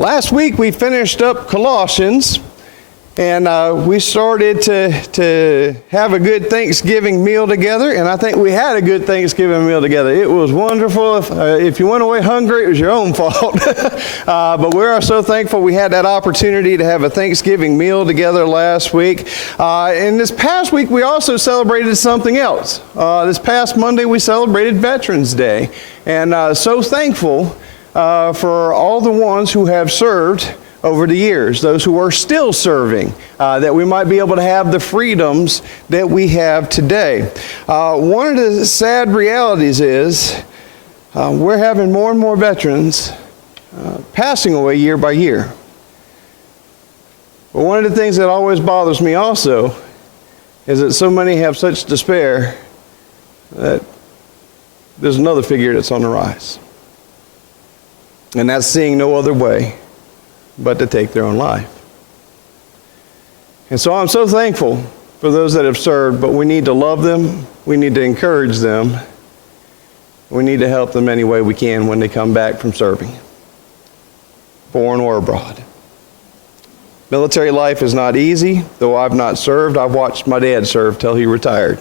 Last week we finished up Colossians, and we started to have a good Thanksgiving meal together, and I think we had a good Thanksgiving meal together. It was wonderful. If you went away hungry, it was your own fault. But we are so thankful we had that opportunity to have a Thanksgiving meal together last week. And this past week, we also celebrated something else. This past Monday, we celebrated Veterans Day, and so thankful for all the ones who have served over the years, those who are still serving, that we might be able to have the freedoms that we have today. One of the sad realities is we're having more and more veterans passing away year by year. But one of the things that always bothers me also is that so many have such despair that there's another figure that's on the rise. And that's seeing no other way but to take their own life. And so I'm so thankful for those that have served, but we need to love them, we need to encourage them, we need to help them any way we can when they come back from serving, foreign or abroad. Military life is not easy. Though I've not served, I've watched my dad serve till he retired.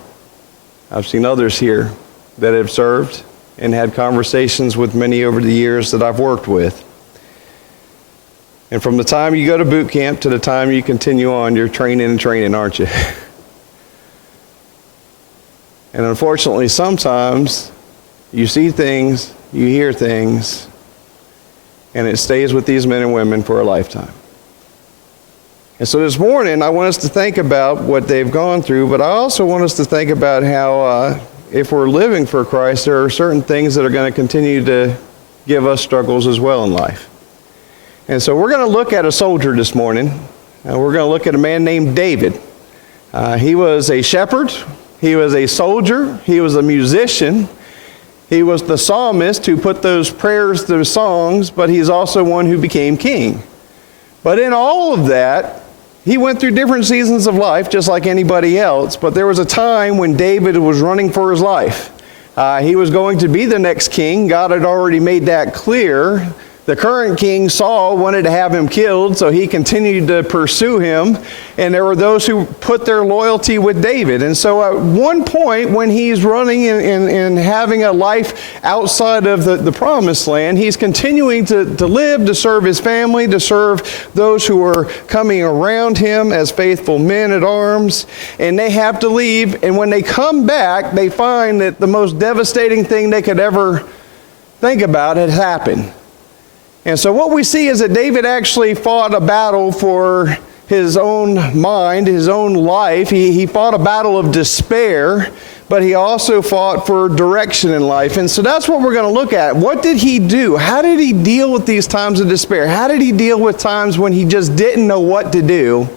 I've seen others here that have served and had conversations with many over the years that I've worked with. And from the time you go to boot camp to the time you continue on, you're training, aren't you? And unfortunately, sometimes you see things, you hear things, and it stays with these men and women for a lifetime. And so this morning, I want us to think about what they've gone through, but I also want us to think about how if we're living for Christ, there are certain things that are going to continue to give us struggles as well in life. And so we're going to look at a soldier this morning. We're going to look at a man named David. He was a shepherd. He was a soldier. He was a musician. He was the psalmist who put those prayers to songs, but he's also one who became king. But in all of that, he went through different seasons of life just like anybody else, but there was a time when David was running for his life. He was going to be the next king. God had already made that clear. The current king, Saul, wanted to have him killed, so he continued to pursue him. And there were those who put their loyalty with David. And so at one point, when he's running and having a life outside of the promised land, he's continuing to live, to serve his family, to serve those who are coming around him as faithful men at arms. And they have to leave. And when they come back, they find that the most devastating thing they could ever think about had happened. And so what we see is that David actually fought a battle for his own mind, his own life. He fought a battle of despair, but he also fought for direction in life. And so that's what we're going to look at. What did he do? How did he deal with these times of despair? How did he deal with times when he just didn't know what to do?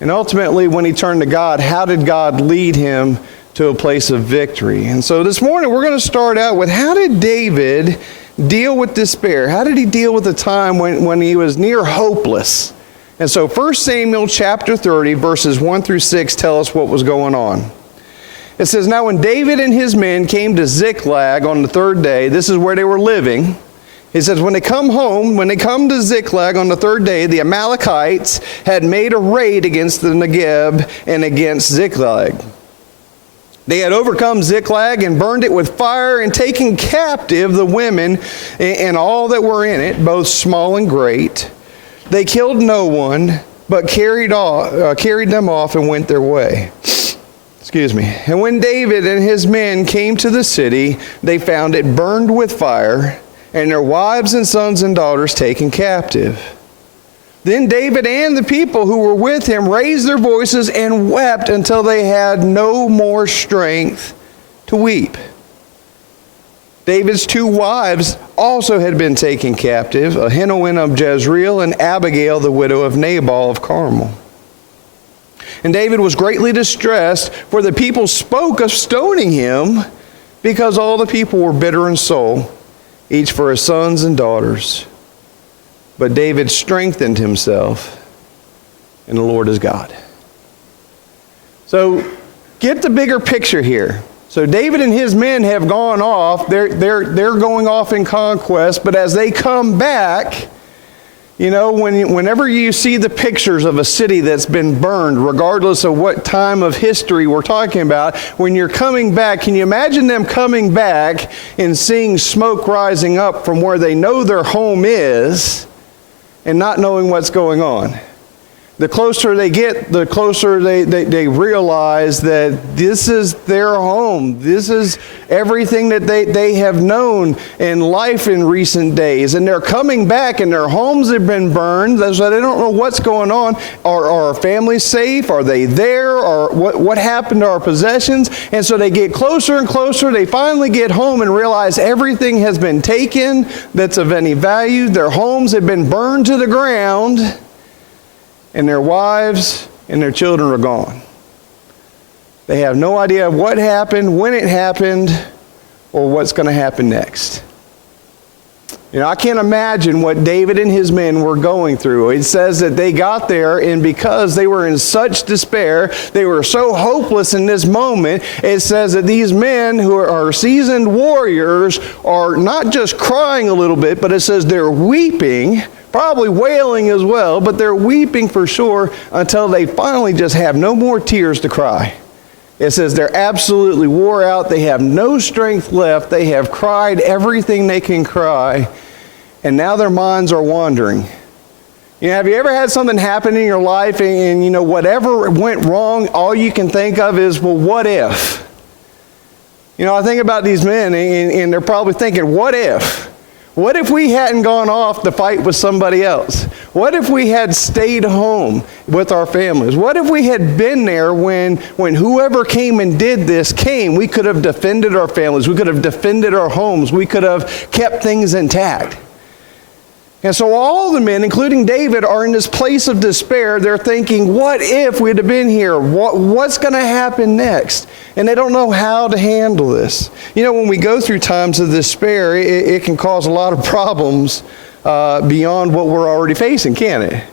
And ultimately, when he turned to God, how did God lead him to a place of victory? And so this morning, we're going to start out with how did David deal with despair? How did he deal with a time when he was near hopeless? And so 1 Samuel chapter 30, verses 1 through 6 tell us what was going on. It says, "Now when David and his men came to Ziklag on the third day," this is where they were living. He says, when they come to Ziklag on the third day, the Amalekites had made a raid against the Negeb and against Ziklag. They had overcome Ziklag and burned it with fire and taken captive the women and all that were in it, both small and great. They killed no one, but carried them off and went their way. And when David and his men came to the city, they found it burned with fire, and their wives and sons and daughters taken captive. Then David and the people who were with him raised their voices and wept until they had no more strength to weep. David's two wives also had been taken captive, Ahinoam of Jezreel and Abigail, the widow of Nabal of Carmel. And David was greatly distressed, for the people spoke of stoning him, because all the people were bitter in soul, each for his sons and daughters. But David strengthened himself in the Lord his God. So get the bigger picture here. So David and his men have gone off. They're going off in conquest. But as they come back, You know, whenever you see the pictures of a city that's been burned, regardless of what time of history we're talking about, when you're coming back, can you imagine them coming back and seeing smoke rising up from where they know their home is and not knowing what's going on? The closer they get, the closer they realize that this is their home. This is everything that they have known in life in recent days. And they're coming back and their homes have been burned, so they don't know what's going on. Are our families safe? Are they there? Or what happened to our possessions? And so they get closer and closer. They finally get home and realize everything has been taken that's of any value. Their homes have been burned to the ground. And their wives and their children are gone. They have no idea what happened, when it happened, or what's going to happen next. You know, I can't imagine what David and his men were going through. It says that they got there, and because they were in such despair, they were so hopeless in this moment, it says that these men who are seasoned warriors are not just crying a little bit, but it says they're weeping, probably wailing as well, but they're weeping for sure until they finally just have no more tears to cry. It says they're absolutely wore out. They have no strength left. They have cried everything they can cry, and now their minds are wandering. You know, have you ever had something happen in your life and you know, whatever went wrong, all you can think of is, well, what if? You know, I think about these men and they're probably thinking, what if? What if we hadn't gone off to fight with somebody else? What if we had stayed home with our families? What if we had been there when whoever came and did this came? We could have defended our families. We could have defended our homes. We could have kept things intact. And so all the men, including David, are in this place of despair. They're thinking, what if we'd have been here? What's going to happen next? And they don't know how to handle this. You know, when we go through times of despair, it can cause a lot of problems beyond what we're already facing, can't it?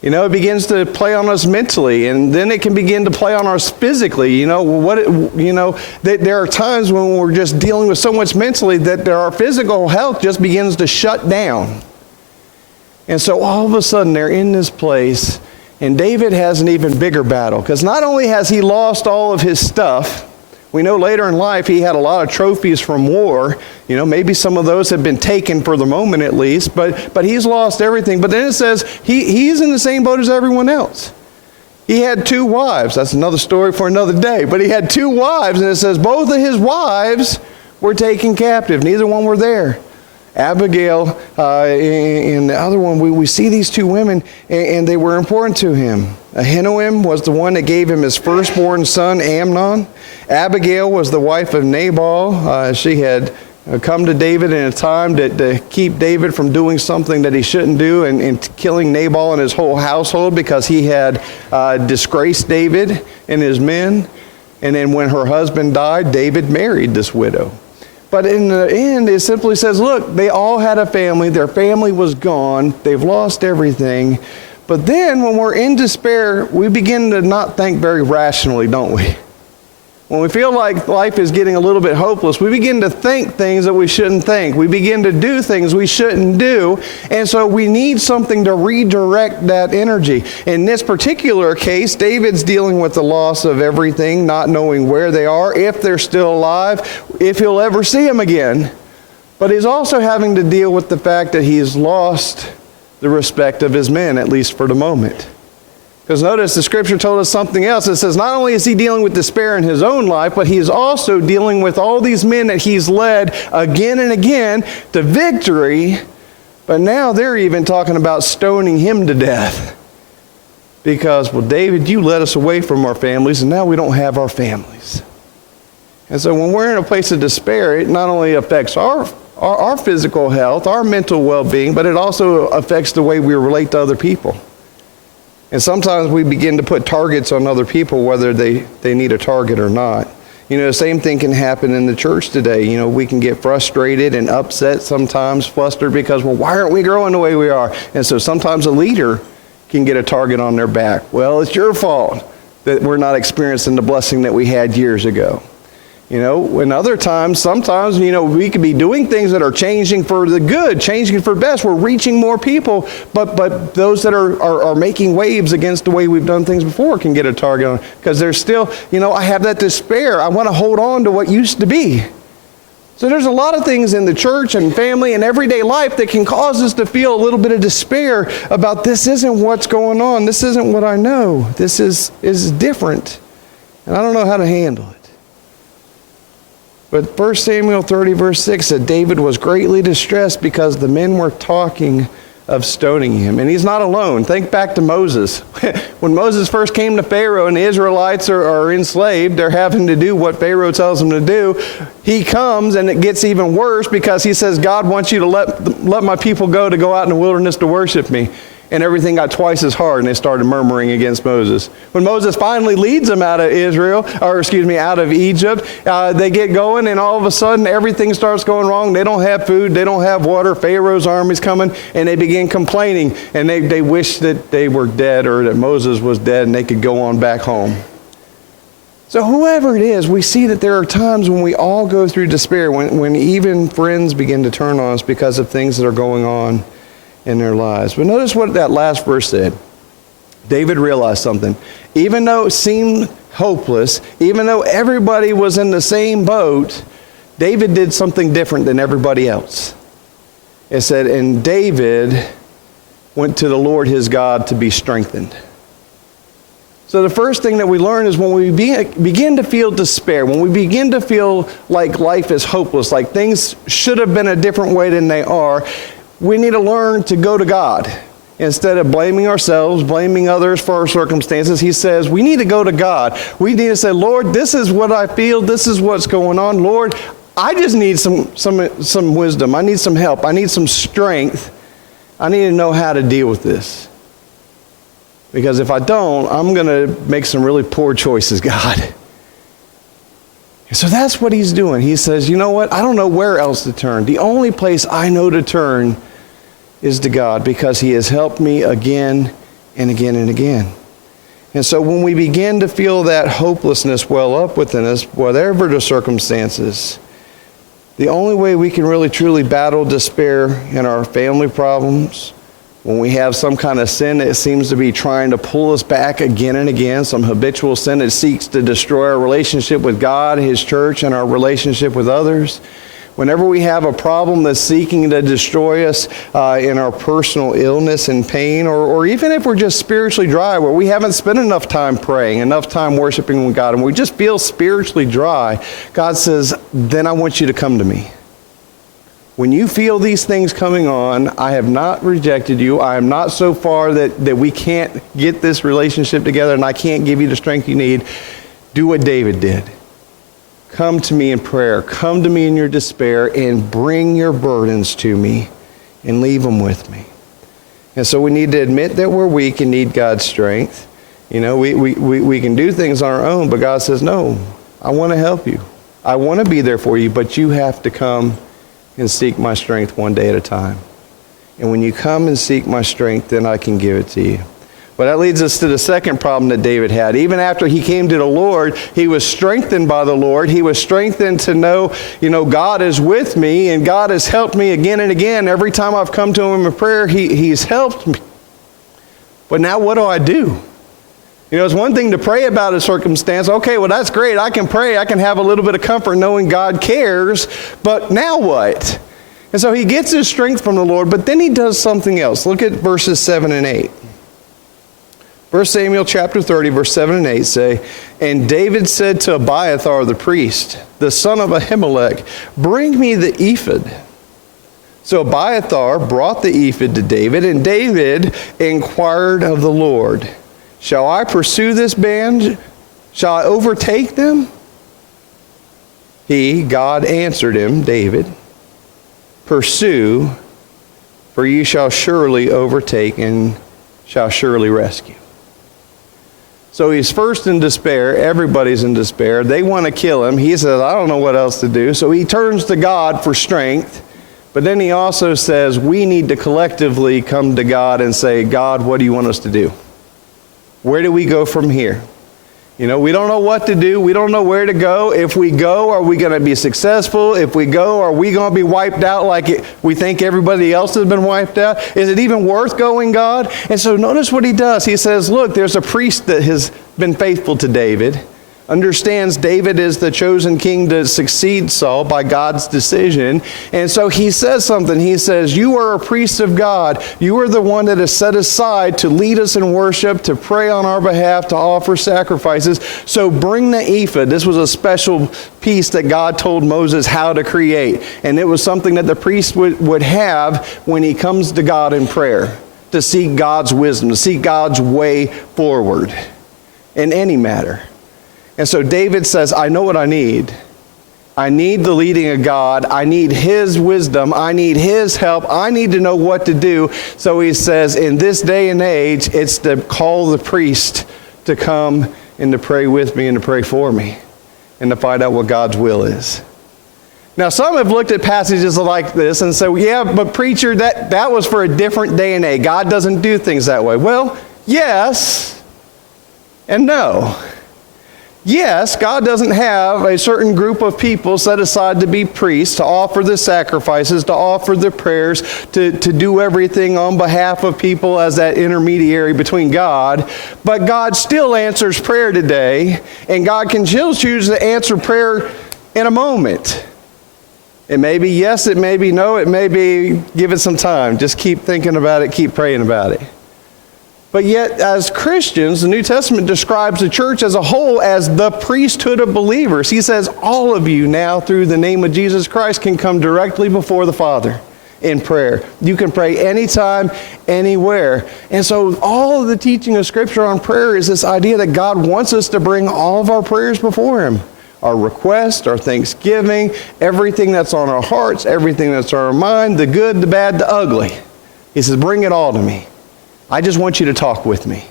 You know, it begins to play on us mentally, and then it can begin to play on us physically. You know, there are times when we're just dealing with so much mentally that our physical health just begins to shut down. And so all of a sudden they're in this place, and David has an even bigger battle, because not only has he lost all of his stuff, we know later in life he had a lot of trophies from war. You know, maybe some of those have been taken for the moment at least, but he's lost everything. But then it says he's in the same boat as everyone else. He had 2 wives. That's another story for another day. But he had 2 wives, and it says both of his wives were taken captive. Neither one were there. Abigail and the other one, we see these 2 women, and they were important to him. Ahinoam was the one that gave him his firstborn son, Amnon. Abigail was the wife of Nabal. She had come to David in a time to keep David from doing something that he shouldn't do, and killing Nabal and his whole household because he had disgraced David and his men. And then when her husband died, David married this widow. But in the end, it simply says, look, they all had a family. Their family was gone. They've lost everything. But then when we're in despair, we begin to not think very rationally, don't we? When we feel like life is getting a little bit hopeless, we begin to think things that we shouldn't think. We begin to do things we shouldn't do. And so we need something to redirect that energy. In this particular case, David's dealing with the loss of everything, not knowing where they are, if they're still alive, if he'll ever see them again. But he's also having to deal with the fact that he's lost the respect of his men, at least for the moment. Because notice the scripture told us something else. It says not only is he dealing with despair in his own life, but he is also dealing with all these men that he's led again and again to victory. But now they're even talking about stoning him to death. Because, well, David, you led us away from our families, and now we don't have our families. And so when we're in a place of despair, it not only affects our physical health, our mental well-being, but it also affects the way we relate to other people. And sometimes we begin to put targets on other people, whether they need a target or not. You know, the same thing can happen in the church today. You know, we can get frustrated and upset sometimes, flustered because, well, why aren't we growing the way we are? And so sometimes a leader can get a target on their back. Well, it's your fault that we're not experiencing the blessing that we had years ago. And other times, sometimes, we could be doing things that are changing for the good, changing for the best. We're reaching more people, but those that are making waves against the way we've done things before can get a target on, because there's still, I have that despair. I want to hold on to what used to be. So there's a lot of things in the church and family and everyday life that can cause us to feel a little bit of despair about this isn't what's going on. This isn't what I know. This is different, and I don't know how to handle it. But 1 Samuel 30, verse 6 said, David was greatly distressed because the men were talking of stoning him. And he's not alone. Think back to Moses. When Moses first came to Pharaoh and the Israelites are enslaved, they're having to do what Pharaoh tells them to do. He comes and it gets even worse because he says, God wants you to let my people go out in the wilderness to worship me. And everything got twice as hard, and they started murmuring against Moses. When Moses finally leads them out of out of Egypt, they get going, and all of a sudden, everything starts going wrong. They don't have food, they don't have water, Pharaoh's army's coming, and they begin complaining, and they wish that they were dead or that Moses was dead, and they could go on back home. So whoever it is, we see that there are times when we all go through despair, when even friends begin to turn on us because of things that are going on in their lives. But notice what that last verse said. David realized something. Even though it seemed hopeless, even though everybody was in the same boat, David did something different than everybody else. It said, and David went to the Lord his God to be strengthened. So the first thing that we learn is when we begin to feel despair, when we begin to feel like life is hopeless, like things should have been a different way than they are, we need to learn to go to God. Instead of blaming ourselves, blaming others for our circumstances, he says we need to go to God. We need to say, Lord, this is what I feel. This is what's going on. Lord, I just need some wisdom. I need some help. I need some strength. I need to know how to deal with this. Because if I don't, I'm going to make some really poor choices, God. So that's what he's doing. He says, you know what? I don't know where else to turn. The only place I know to turn is to God, because he has helped me again and again and again. And so when we begin to feel that hopelessness well up within us, whatever the circumstances, the only way we can really truly battle despair in our family problems, when we have some kind of sin that seems to be trying to pull us back again and again, some habitual sin that seeks to destroy our relationship with God, his church, and our relationship with others, whenever we have a problem that's seeking to destroy us in our personal illness and pain, or even if we're just spiritually dry, where we haven't spent enough time praying, enough time worshiping with God, and we just feel spiritually dry, God says, then I want you to come to me. When you feel these things coming on, I have not rejected you. I am not so far that we can't get this relationship together and I can't give you the strength you need. Do what David did. Come to me in prayer. Come to me in your despair and bring your burdens to me and leave them with me. And so we need to admit that we're weak and need God's strength. We can do things on our own, but God says, no, I want to help you. I want to be there for you, but you have to come and seek my strength one day at a time. And when you come and seek my strength, then I can give it to you. But that leads us to the second problem that David had. Even after he came to the Lord, he was strengthened by the Lord. He was strengthened to know, God is with me, and God has helped me again and again. Every time I've come to him in prayer, he's helped me. But now what do I do? It's one thing to pray about a circumstance. Okay, well, that's great. I can pray. I can have a little bit of comfort knowing God cares. But now what? And so he gets his strength from the Lord, but then he does something else. Look at verses 7 and 8. 1 Samuel chapter 30, verse 7 and 8 say, and David said to Abiathar the priest, the son of Ahimelech, bring me the ephod. So Abiathar brought the ephod to David, and David inquired of the Lord, shall I pursue this band? Shall I overtake them? God answered him, David, pursue, for you shall surely overtake and shall surely rescue. So he's first in despair. Everybody's in despair. They want to kill him. He says, I don't know what else to do. So he turns to God for strength. But then he also says, we need to collectively come to God and say, God, what do you want us to do? Where do we go from here? You know, we don't know what to do. We don't know where to go. If we go, are we going to be successful? If we go, are we going to be wiped out like we think everybody else has been wiped out? Is it even worth going, God? And so notice what he does. He says, look, there's a priest that has been faithful to David, understands David is the chosen king to succeed Saul by God's decision. And so he says something. He says, you are a priest of God. You are the one that is set aside to lead us in worship, to pray on our behalf, to offer sacrifices. So bring the ephod. This was a special piece that God told Moses how to create. And it was something that the priest would have when he comes to God in prayer, to seek God's wisdom, to seek God's way forward in any matter. And so David says, I know what I need. I need the leading of God. I need his wisdom. I need his help. I need to know what to do. So he says, in this day and age, it's to call the priest to come and to pray with me and to pray for me and to find out what God's will is. Now, some have looked at passages like this and said, yeah, but preacher, that was for a different day and age. God doesn't do things that way. Well, yes and no. Yes, God doesn't have a certain group of people set aside to be priests, to offer the sacrifices, to offer the prayers, to do everything on behalf of people as that intermediary between God. But God still answers prayer today, and God can still choose to answer prayer in a moment. It may be yes, it may be no, it may be give it some time. Just keep thinking about it, keep praying about it. But yet, as Christians, the New Testament describes the church as a whole as the priesthood of believers. He says, all of you now, through the name of Jesus Christ, can come directly before the Father in prayer. You can pray anytime, anywhere. And so all of the teaching of Scripture on prayer is this idea that God wants us to bring all of our prayers before him. Our requests, our thanksgiving, everything that's on our hearts, everything that's on our mind, the good, the bad, the ugly. He says, bring it all to me. I just want you to talk with me.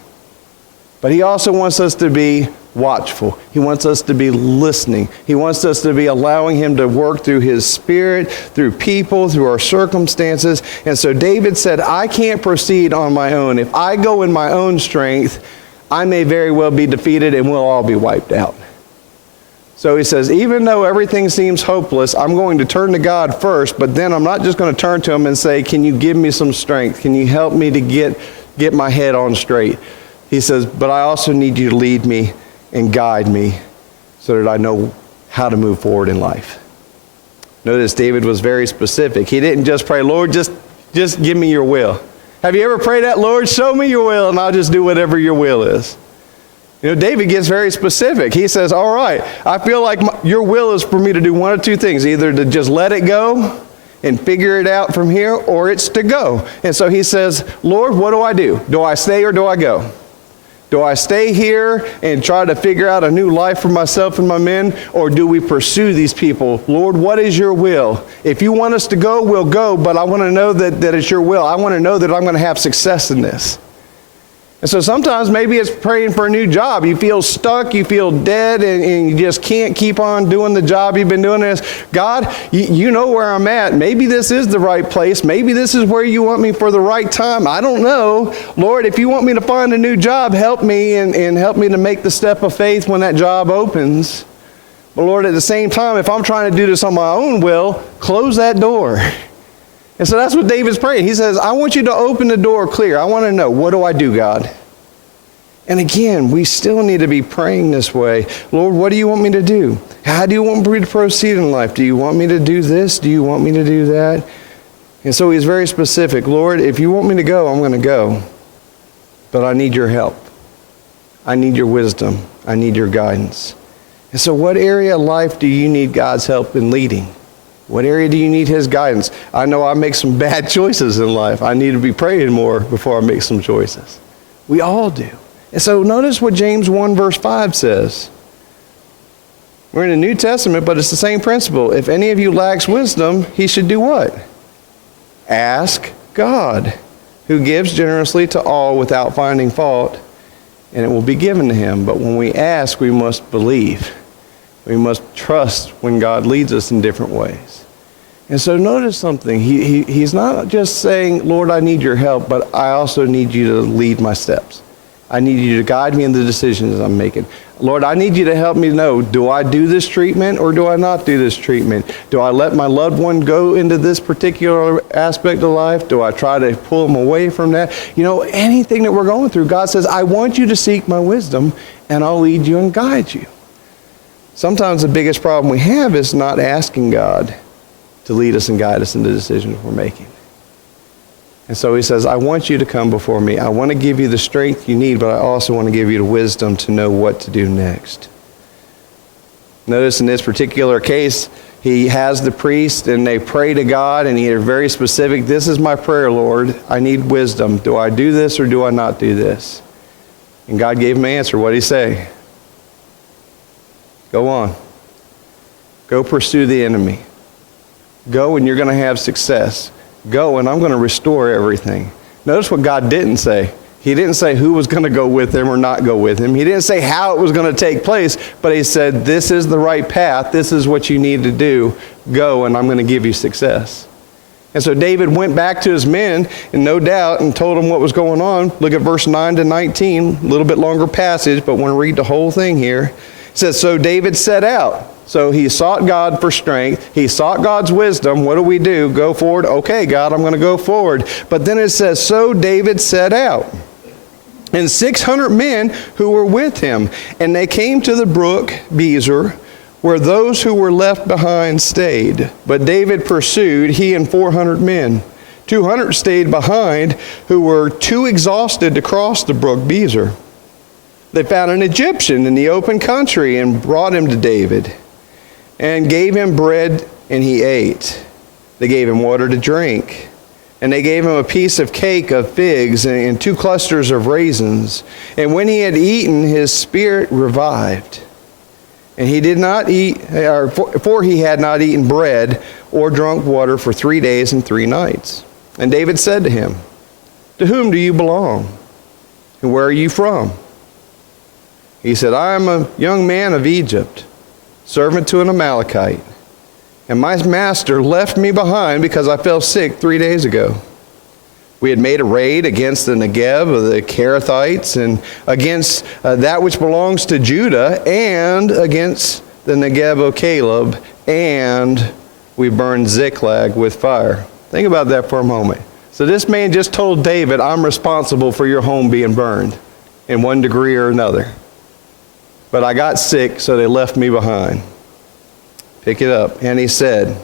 But he also wants us to be watchful. He wants us to be listening. He wants us to be allowing him to work through his Spirit, through people, through our circumstances. And so David said, I can't proceed on my own. If I go in my own strength, I may very well be defeated and we'll all be wiped out. So he says, even though everything seems hopeless, I'm going to turn to God first, but then I'm not just going to turn to him and say, can you give me some strength? Can you help me to get my head on straight? He says, but I also need you to lead me and guide me so that I know how to move forward in life. Notice David was very specific. He didn't just pray, Lord, just give me your will. Have you ever prayed that, Lord, show me your will and I'll just do whatever your will is? You know, David gets very specific. He says, all right, I feel like your will is for me to do one of two things, either to just let it go and figure it out from here, or it's to go. And so he says, Lord, what do I do? Do I stay or do I go? Do I stay here and try to figure out a new life for myself and my men, or do we pursue these people? Lord, what is your will? If you want us to go, we'll go, but I want to know that it's your will. I want to know that I'm going to have success in this. And so sometimes maybe it's praying for a new job. You feel stuck, you feel dead, and you just can't keep on doing the job you've been doing. God, you know where I'm at. Maybe this is the right place. Maybe this is where you want me for the right time. I don't know. Lord, if you want me to find a new job, help me and help me to make the step of faith when that job opens. But Lord, at the same time, if I'm trying to do this on my own will, close that door. And so that's what David's praying. He says, I want you to open the door clear. I want to know, what do I do, God? And again, we still need to be praying this way. Lord, what do you want me to do? How do you want me to proceed in life? Do you want me to do this? Do you want me to do that? And so he's very specific. Lord, if you want me to go, I'm going to go. But I need your help. I need your wisdom. I need your guidance. And so what area of life do you need God's help in leading? What area do you need his guidance? I know I make some bad choices in life. I need to be praying more before I make some choices. We all do. And so notice what James 1 verse 5 says. We're in the New Testament, but it's the same principle. If any of you lacks wisdom, he should do what? Ask God, who gives generously to all without finding fault, and it will be given to him. But when we ask, we must believe. We must trust when God leads us in different ways. And so notice something. He's not just saying, Lord, I need your help, but I also need you to lead my steps. I need you to guide me in the decisions I'm making. Lord, I need you to help me know, do I do this treatment or do I not do this treatment? Do I let my loved one go into this particular aspect of life? Do I try to pull them away from that? You know, anything that we're going through, God says, I want you to seek my wisdom and I'll lead you and guide you. Sometimes the biggest problem we have is not asking God to lead us and guide us in the decisions we're making. And so he says, I want you to come before me. I want to give you the strength you need, but I also want to give you the wisdom to know what to do next. Notice in this particular case, he has the priest and they pray to God and he is very specific. This is my prayer, Lord. I need wisdom. Do I do this or do I not do this? And God gave him an answer. What did he say? Go on. Go pursue the enemy. Go and you're going to have success. Go and I'm going to restore everything. Notice what God didn't say. He didn't say who was going to go with him or not go with him. He didn't say how it was going to take place, but he said, this is the right path. This is what you need to do. Go and I'm going to give you success. And so David went back to his men, and no doubt, and told them what was going on. Look at verse 9 to 19, a little bit longer passage, but I want to read the whole thing here. It says, so David set out. So he sought God for strength. He sought God's wisdom. What do? Go forward. Okay, God, I'm going to go forward. But then it says, so David set out, and 600 men who were with him. And they came to the brook Bezer, where those who were left behind stayed. But David pursued, he and 400 men. 200 stayed behind, who were too exhausted to cross the brook Bezer. They found an Egyptian in the open country and brought him to David, and gave him bread, and he ate. They gave him water to drink, and they gave him a piece of cake of figs and 2 clusters of raisins. And when he had eaten, his spirit revived. And he did not eat, for he had not eaten bread or drunk water for 3 days and 3 nights. And David said to him, to whom do you belong? And where are you from? He said, I am a young man of Egypt, servant to an Amalekite, and my master left me behind because I fell sick 3 days ago. We had made a raid against the Negeb of the Kerethites and against that which belongs to Judah and against the Negeb of Caleb, and we burned Ziklag with fire. Think about that for a moment. So this man just told David, I'm responsible for your home being burned in one degree or another. But I got sick, so they left me behind. Pick it up. And he said,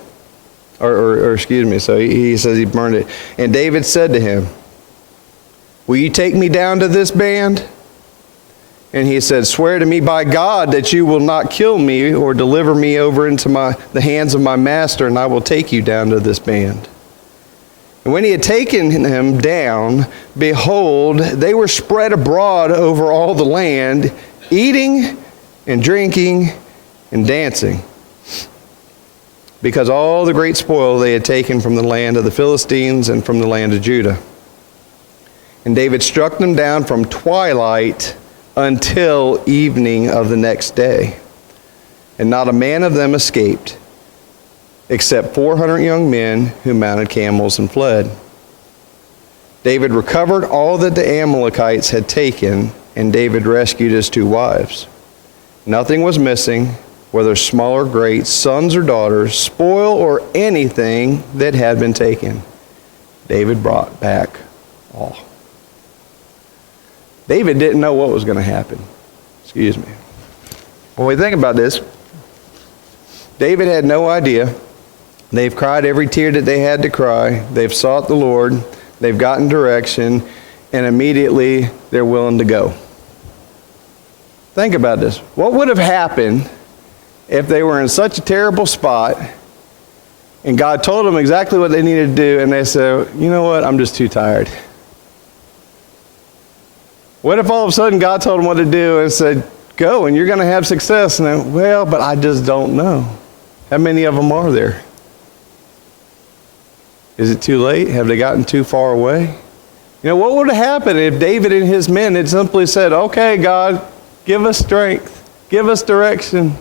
so he says he burned it. And David said to him, will you take me down to this band? And he said, swear to me by God that you will not kill me or deliver me over into the hands of my master, and I will take you down to this band. And when he had taken him down, behold, they were spread abroad over all the land, eating and drinking and dancing, because all the great spoil they had taken from the land of the Philistines and from the land of Judah. And David struck them down from twilight until evening of the next day. And not a man of them escaped, except 400 young men who mounted camels and fled. David recovered all that the Amalekites had taken, and David rescued his 2 wives. Nothing was missing, whether small or great, sons or daughters, spoil or anything that had been taken. David brought back all. David didn't know what was going to happen. Excuse me. When we think about this, David had no idea. They've cried every tear that they had to cry. They've sought the Lord. They've gotten direction. And immediately they're willing to go. Think about this. What would have happened if they were in such a terrible spot and God told them exactly what they needed to do and they said, you know what, I'm just too tired? What if all of a sudden God told them what to do and said, go and you're going to have success? And then, well, but I just don't know. How many of them are there? Is it too late? Have they gotten too far away? You know, what would have happened if David and his men had simply said, okay, God, give us strength. Give us direction.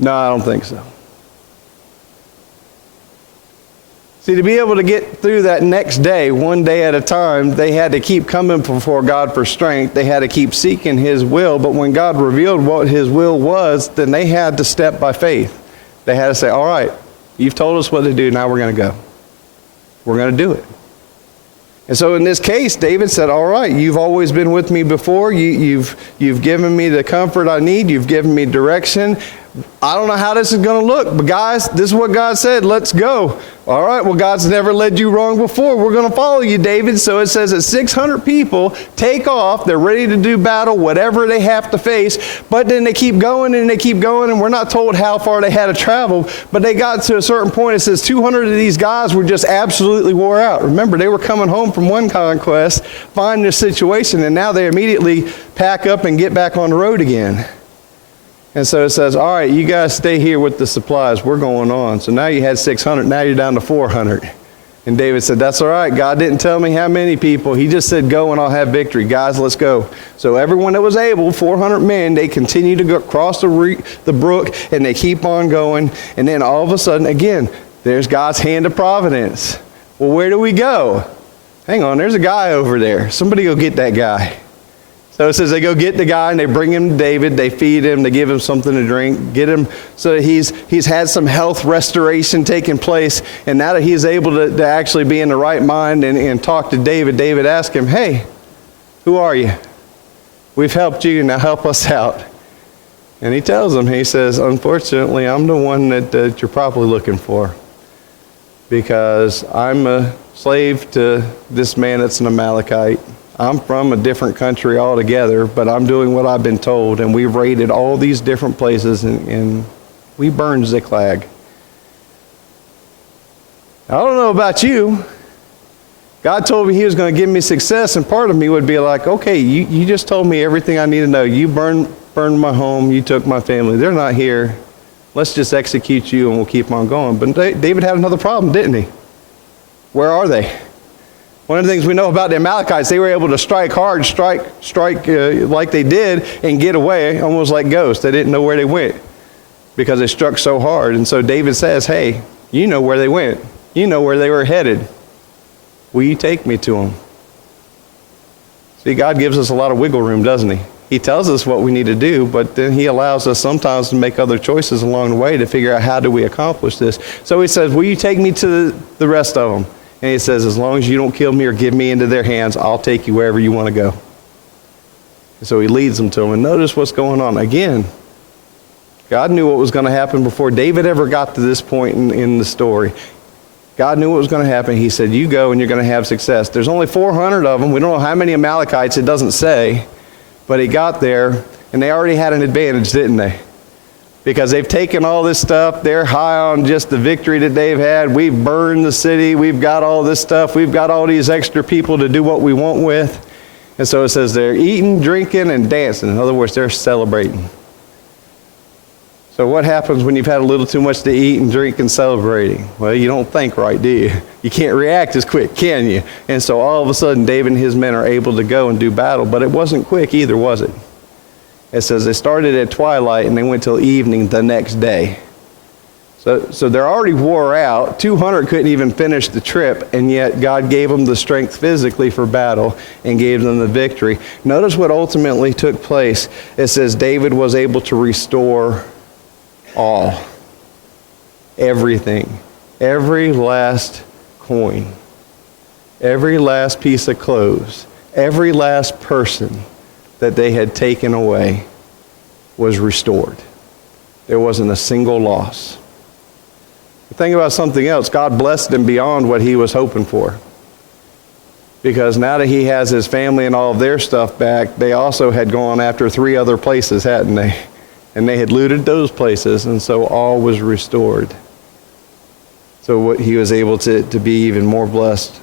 No, I don't think so. See, to be able to get through that next day, one day at a time, they had to keep coming before God for strength. They had to keep seeking his will. But when God revealed what his will was, then they had to step by faith. They had to say, all right, you've told us what to do. Now we're going to go. We're going to do it. And so in this case, David said, all right, you've always been with me before. You've given me the comfort I need. You've given me direction. I don't know how this is going to look, but guys, this is what God said. Let's go. All right, well, God's never led you wrong before. We're going to follow you, David. So it says that 600 people take off. They're ready to do battle, whatever they have to face. But then they keep going and they keep going, and we're not told how far they had to travel. But they got to a certain point. It says 200 of these guys were just absolutely wore out. Remember, they were coming home from one conquest, find this situation, and now they immediately pack up and get back on the road again. And so it says, all right, you guys stay here with the supplies. We're going on. So now you had 600. Now you're down to 400. And David said, that's all right. God didn't tell me how many people. He just said, go and I'll have victory. Guys, let's go. So everyone that was able, 400 men, they continue to go across the brook, and they keep on going. And then all of a sudden, again, there's God's hand of providence. Well, where do we go? Hang on, there's a guy over there. Somebody go get that guy. So it says they go get the guy and they bring him to David. They feed him. They give him something to drink. Get him so that he's had some health restoration taking place. And now that he's able to actually be in the right mind and talk to David, David asks him, hey, who are you? We've helped you. Now help us out. And he tells him, he says, unfortunately, I'm the one that you're probably looking for. Because I'm a slave to this man that's an Amalekite. I'm from a different country altogether, but I'm doing what I've been told, and we've raided all these different places, and we burned Ziklag. I don't know about you. God told me he was going to give me success, and part of me would be like, okay, you just told me everything I need to know. You burned my home. You took my family. They're not here. Let's just execute you, and we'll keep on going. But David had another problem, didn't he? Where are they? One of the things we know about the Amalekites, they were able to strike hard, strike like they did, and get away almost like ghosts. They didn't know where they went because they struck so hard. And so David says, hey, you know where they went. You know where they were headed. Will you take me to them? See, God gives us a lot of wiggle room, doesn't he? He tells us what we need to do, but then he allows us sometimes to make other choices along the way to figure out how do we accomplish this. So he says, will you take me to the rest of them? And he says, as long as you don't kill me or give me into their hands, I'll take you wherever you want to go. And so he leads them to them. And notice what's going on. Again, God knew what was going to happen before David ever got to this point in the story. God knew what was going to happen. He said, you go and you're going to have success. There's only 400 of them. We don't know how many Amalekites. It doesn't say. But he got there, and they already had an advantage, didn't they? Because they've taken all this stuff. They're high on just the victory that they've had. We've burned the city. We've got all this stuff. We've got all these extra people to do what we want with. And so it says they're eating, drinking, and dancing. In other words, they're celebrating. So what happens when you've had a little too much to eat and drink and celebrating? Well, you don't think right, do you? You can't react as quick, can you? And so all of a sudden, David and his men are able to go and do battle. But it wasn't quick either, was it? It says they started at twilight and they went till evening the next day. So they're already wore out. 200 couldn't even finish the trip, and yet God gave them the strength physically for battle and gave them the victory. Notice what ultimately took place. It says David was able to restore all. Everything. Every last coin. Every last piece of clothes. Every last person that they had taken away was restored. There wasn't a single loss. Think about something else. God blessed him beyond what he was hoping for. Because now that he has his family and all of their stuff back, they also had gone after 3 other places, hadn't they? And they had looted those places, and so all was restored. So he was able to be even more blessed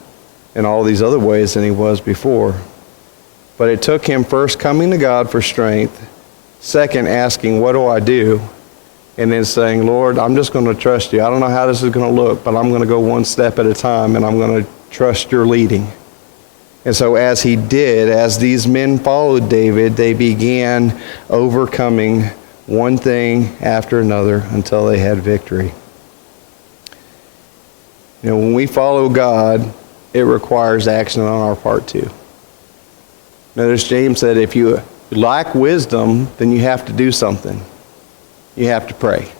in all these other ways than he was before. But it took him first coming to God for strength, second asking, what do I do? And then saying, Lord, I'm just going to trust you. I don't know how this is going to look, but I'm going to go one step at a time, and I'm going to trust your leading. And so as he did, as these men followed David, they began overcoming one thing after another until they had victory. You know, when we follow God, it requires action on our part too. Notice James said if you lack wisdom, then you have to do something. You have to pray.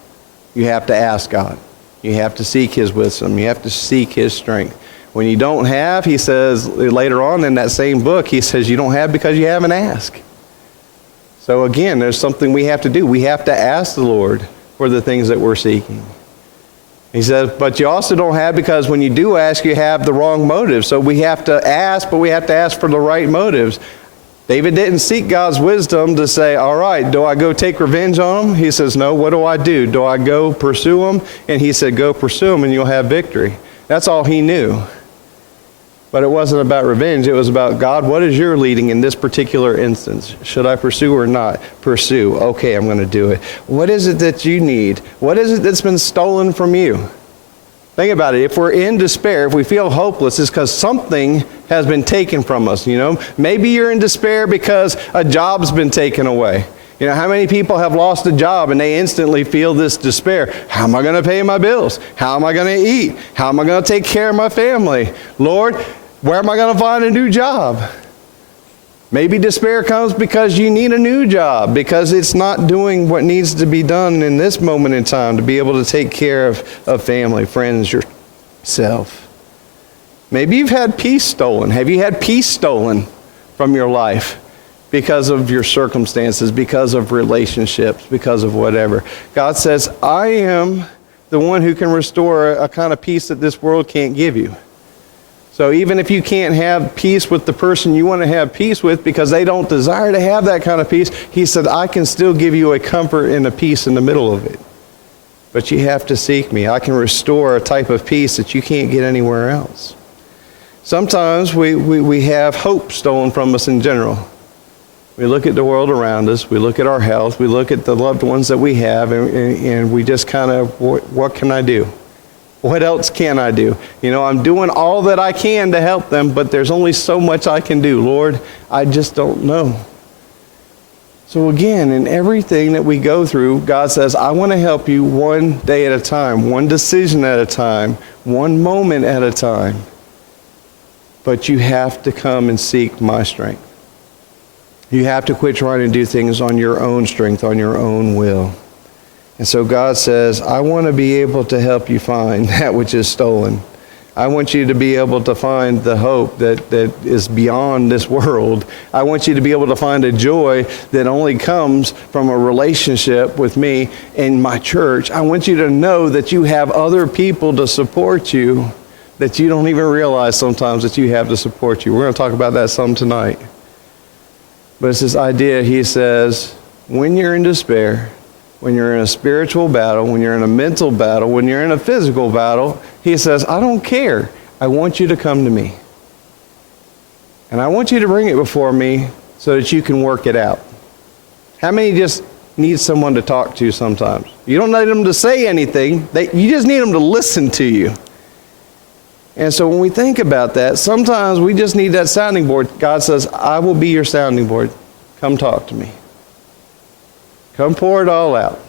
You have to ask God. You have to seek his wisdom. You have to seek his strength. When you don't have, he says later on in that same book, he says you don't have because you haven't asked. So again, there's something we have to do. We have to ask the Lord for the things that we're seeking. He says, but you also don't have because when you do ask, you have the wrong motives. So we have to ask, but we have to ask for the right motives. David didn't seek God's wisdom to say, all right, do I go take revenge on him? He says, no, what do I do? Do I go pursue him? And he said, go pursue him and you'll have victory. That's all he knew. But it wasn't about revenge. It was about, God, what is your leading in this particular instance? Should I pursue or not? Pursue. Okay, I'm going to do it. What is it that you need? What is it that's been stolen from you? Think about it. If we're in despair, if we feel hopeless, it's because something has been taken from us, you know. Maybe you're in despair because a job's been taken away. You know, how many people have lost a job and they instantly feel this despair? How am I going to pay my bills? How am I going to eat? How am I going to take care of my family? Lord, where am I going to find a new job? Maybe despair comes because you need a new job, because it's not doing what needs to be done in this moment in time to be able to take care of family, friends, yourself. Maybe you've had peace stolen. Have you had peace stolen from your life because of your circumstances, because of relationships, because of whatever? God says, I am the one who can restore a kind of peace that this world can't give you. So even if you can't have peace with the person you want to have peace with because they don't desire to have that kind of peace, he said, I can still give you a comfort and a peace in the middle of it. But you have to seek me. I can restore a type of peace that you can't get anywhere else. Sometimes we have hope stolen from us in general. We look at the world around us, we look at our health, we look at the loved ones that we have, and we just kind of, what can I do? What else can I do? You know, I'm doing all that I can to help them, but there's only so much I can do. Lord, I just don't know. So again, in everything that we go through, God says, I want to help you one day at a time, one decision at a time, one moment at a time. But you have to come and seek my strength. You have to quit trying to do things on your own strength, on your own will. And so God says, I want to be able to help you find that which is stolen. I want you to be able to find the hope that is beyond this world. I want you to be able to find a joy that only comes from a relationship with me and my church. I want you to know that you have other people to support you that you don't even realize sometimes that you have to support you. We're going to talk about that some tonight. But it's this idea, he says, when you're in despair, when you're in a spiritual battle, when you're in a mental battle, when you're in a physical battle, he says, I don't care. I want you to come to me. And I want you to bring it before me so that you can work it out. How many just need someone to talk to sometimes? You don't need them to say anything. You just need them to listen to you. And so when we think about that, sometimes we just need that sounding board. God says, I will be your sounding board. Come talk to me. Come pour it all out.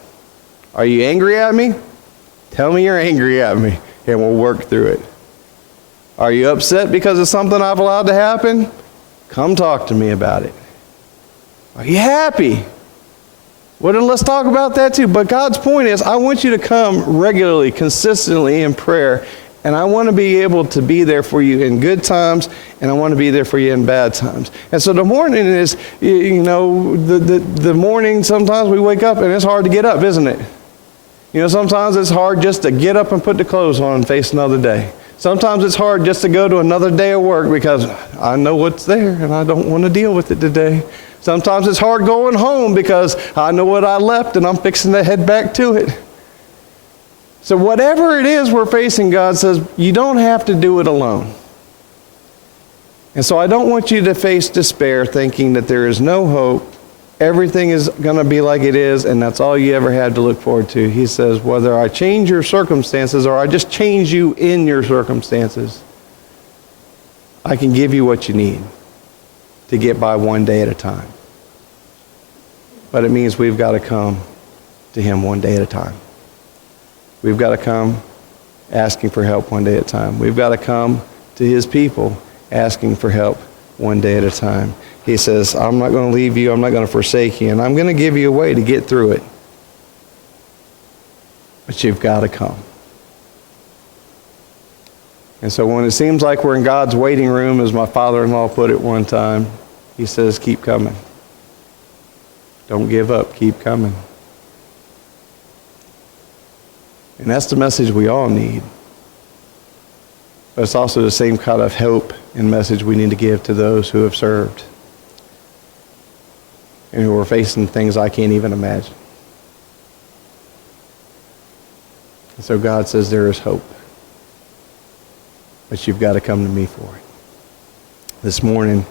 Are you angry at me? Tell me you're angry at me, and we'll work through it. Are you upset because of something I've allowed to happen? Come talk to me about it. Are you happy? Well, then let's talk about that too. But God's point is, I want you to come regularly, consistently in prayer, and I want to be able to be there for you in good times, and I want to be there for you in bad times. And so the morning is, you know, the morning, sometimes we wake up and it's hard to get up, isn't it? You know, sometimes it's hard just to get up and put the clothes on and face another day. Sometimes it's hard just to go to another day of work because I know what's there and I don't want to deal with it today. Sometimes it's hard going home because I know what I left and I'm fixing to head back to it. So whatever it is we're facing, God says, you don't have to do it alone. And so I don't want you to face despair thinking that there is no hope. Everything is going to be like it is, and that's all you ever had to look forward to. He says, whether I change your circumstances or I just change you in your circumstances, I can give you what you need to get by one day at a time. But it means we've got to come to him one day at a time. We've got to come asking for help one day at a time. We've got to come to his people asking for help one day at a time. He says, I'm not going to leave you. I'm not going to forsake you. And I'm going to give you a way to get through it. But you've got to come. And so when it seems like we're in God's waiting room, as my father-in-law put it one time, he says, keep coming. Don't give up. Keep coming. And that's the message we all need. But it's also the same kind of hope and message we need to give to those who have served and who are facing things I can't even imagine. And so God says there is hope. But you've got to come to me for it. This morning,